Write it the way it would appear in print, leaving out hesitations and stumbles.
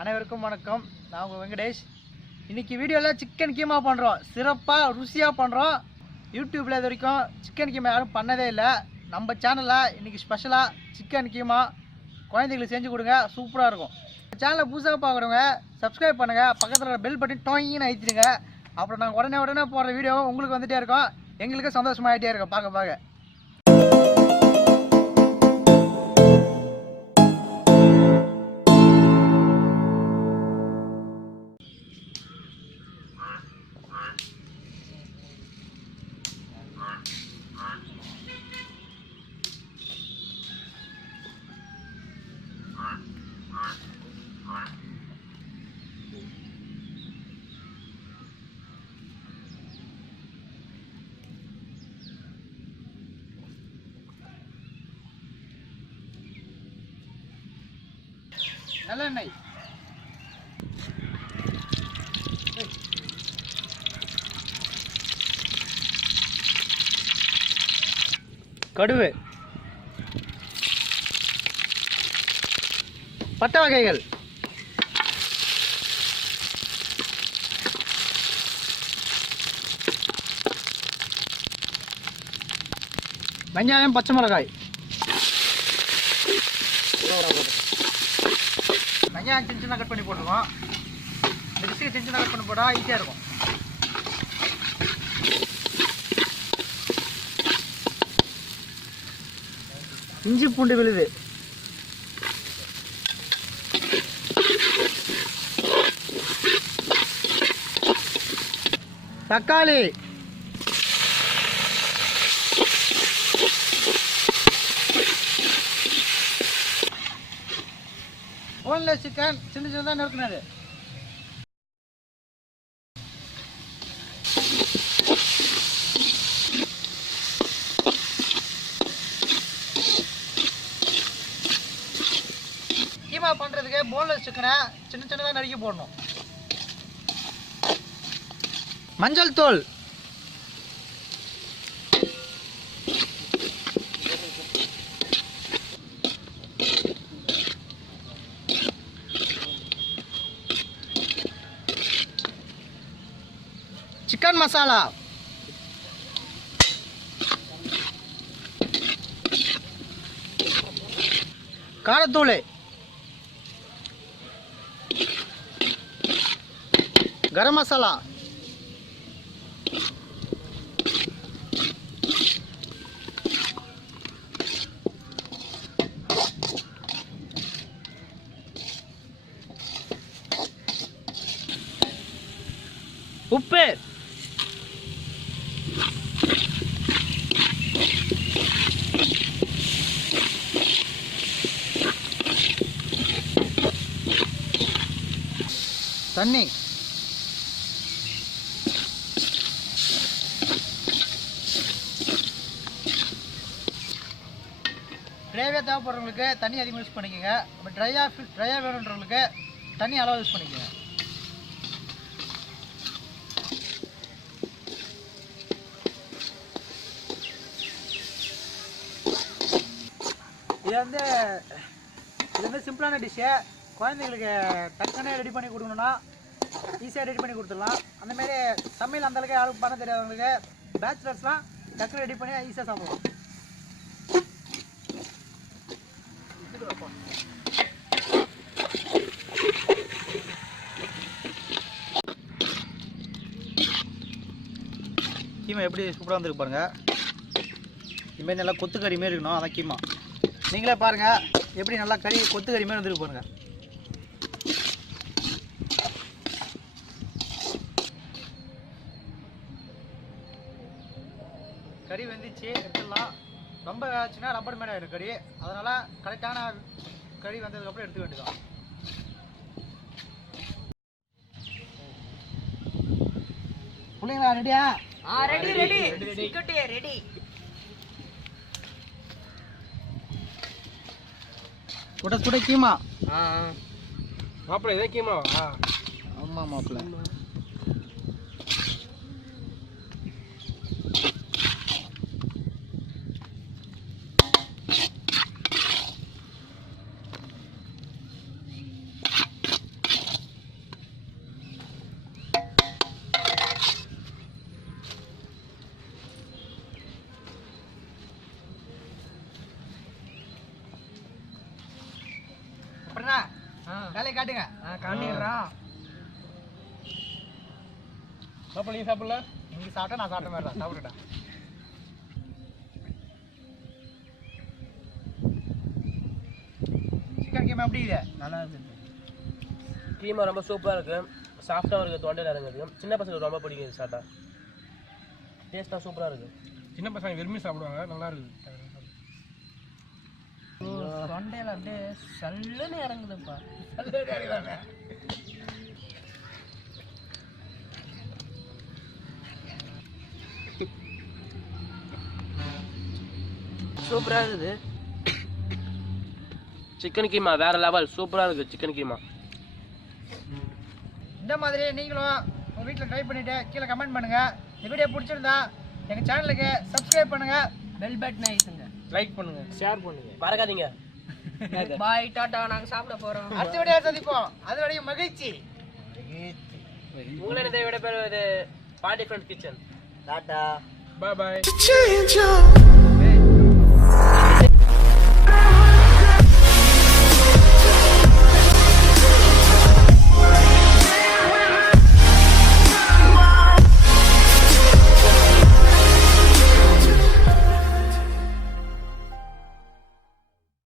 அனைவருக்கும் வணக்கம். நான் உங்கள் வெங்கடேஷ். இன்றைக்கி வீடியோவில் சிக்கன் கீமா பண்ணுறோம். சிறப்பாக ருசியாக பண்ணுறோம். யூடியூப்பில் இது வரைக்கும் சிக்கன் கீமா யாரும் பண்ணதே இல்லை. நம்ம சேனலில் இன்றைக்கி ஸ்பெஷலாக சிக்கன் கீமா குழந்தைங்களுக்கு செஞ்சு கொடுங்க, சூப்பராக இருக்கும். சேனலை புதுசாக பார்க்குறவங்க சப்ஸ்கிரைப் பண்ணுங்கள், பக்கத்தில் பெல் பட்டன் டொயின்னு அழுத்திடுங்க. அப்புறம் நாங்கள் உடனே போடுற வீடியோ உங்களுக்கு வந்துகிட்டே இருக்கோம். எங்களுக்கு சந்தோஷமாகிட்டே இருக்கோம் பார்க்க. நல்லெண்ணெய், கடுகு, பட்டை வகைகள், வெங்காயம், பச்சை மிளகாய். வெங்காயம் சின்ன கட் பண்ணி போட்டுருவோம். இந்த டிஷ்ஷுக்கு சின்ன கட் பண்ணி போட்டால் ஈஸியாக இருக்கும். இஞ்சி பூண்டு விழுது, தக்காளி, போன்லெஸ் சிக்கன் சின்னதாக நறுக்குனது, கீமா பண்ணுறதுக்கு போன்லெஸ் சிக்கனை சின்னதாக நறுக்கி போடணும். மஞ்சள் தூள், சிக்கன் மசாலா, காரத்தூள், கரம் மசாலா, உப்பு, தண்ணி, கிரேவியாக தேவைப்படுறவங்களுக்கு தண்ணி அதிகமாக யூஸ் பண்ணிக்கோங்க. இப்போ ட்ரையாக வேணுன்றவங்களுக்கு தண்ணி அளவு யூஸ் பண்ணிக்கோங்க. இது வந்து சிம்பிளான டிஷ்ஷு. குழந்தைங்களுக்கு டக்குன்னு ரெடி பண்ணி கொடுக்கணுன்னா ஈஸியாக ரெடி பண்ணி கொடுத்துடலாம். அந்தமாரி சமையல் அந்தளவுக்கு யாரும் பண்ண தெரியாதவங்களுக்கு பேச்சுலர்ஸ்லாம் டக்குன்னு ரெடி பண்ணி ஈஸியாக சாப்பிடலாம். கீமா எப்படி சூப்பராக வந்துருக்கு பாருங்கள். இதுமாரி நல்லா கொத்துக்கறி மாரி இருக்கணும், அதான் கீமா. நீங்களே பாருங்கள் எப்படி நல்லா கொத்துக்கறி மாரி வந்துருக்கு பாருங்கள். கறி வெந்துச்சு, எடுத்துடலாம். ரொம்ப ஆச்சுன்னா ரப்பர் மேலே ஆகிடும் கறி. அதனால் கரெக்டான கறி வந்ததுக்கப்புறம் எடுத்துக்க வேண்டியதான். பிள்ளைங்களா ரெடியா? ரெடி. சுட கீமா. மாப்பிள்ள இதே கீமாவா? ஆமாம் மாப்பிள்ள. வேலையை காட்டுங்க. காட்டிடுறா. மாப்பிள்ளை நீ சாப்பிடல? நீங்க சாப்பிட்டா நான் சாப்பிட்ட மாதிரி தான். சாப்பிட்டுட்டா. சிக்கன் கீமா எப்படி ಇದೆ? நல்லா இருக்குது. கீமா ரொம்ப சூப்பராக இருக்குது, சாஃப்டாகவும் இருக்குது, தொண்டையில் இறங்குது. சின்ன பசங்களுக்கு ரொம்ப பிடிக்கும் இது சாப்பிட்டா. டேஸ்ட்டாக சூப்பராக இருக்குது. சின்ன பசங்க விரும்பி சாப்பிடுவாங்க, நல்லா இருக்குது. தொண்டையில் அப்படியே சல்லுன்னு இறங்குதுப்பா. சூப்பராக இருக்குது. சிக்கன் கீமா வேற லெவல், சூப்பராக இருக்குது சிக்கன் கீமா. இந்த மாதிரி நீங்களும் உங்கள் வீட்டில் ட்ரை பண்ணிவிட்டு கீழே கமெண்ட் பண்ணுங்கள். இந்த வீடியோ பிடிச்சிருந்தா எங்கள் சேனலுக்கு சப்ஸ்கிரைப் பண்ணுங்கள், பெல் பட்டன் ஐட்டுங்க, லைக் பண்ணுங்க, ஷேர் பண்ணுங்க, மறக்காதீங்க. பாய் டாட்டா. நாங்கள் சாப்பிட போகிறோம். அடுத்த வீடியோ சந்திப்போம். அது வரையும் மகிழ்ச்சி. உங்களை இந்த விட பேர் பாண்டி ஃப்ரெண்ட்ஸ் கிச்சன். டாட்டா, பாய் பாய்.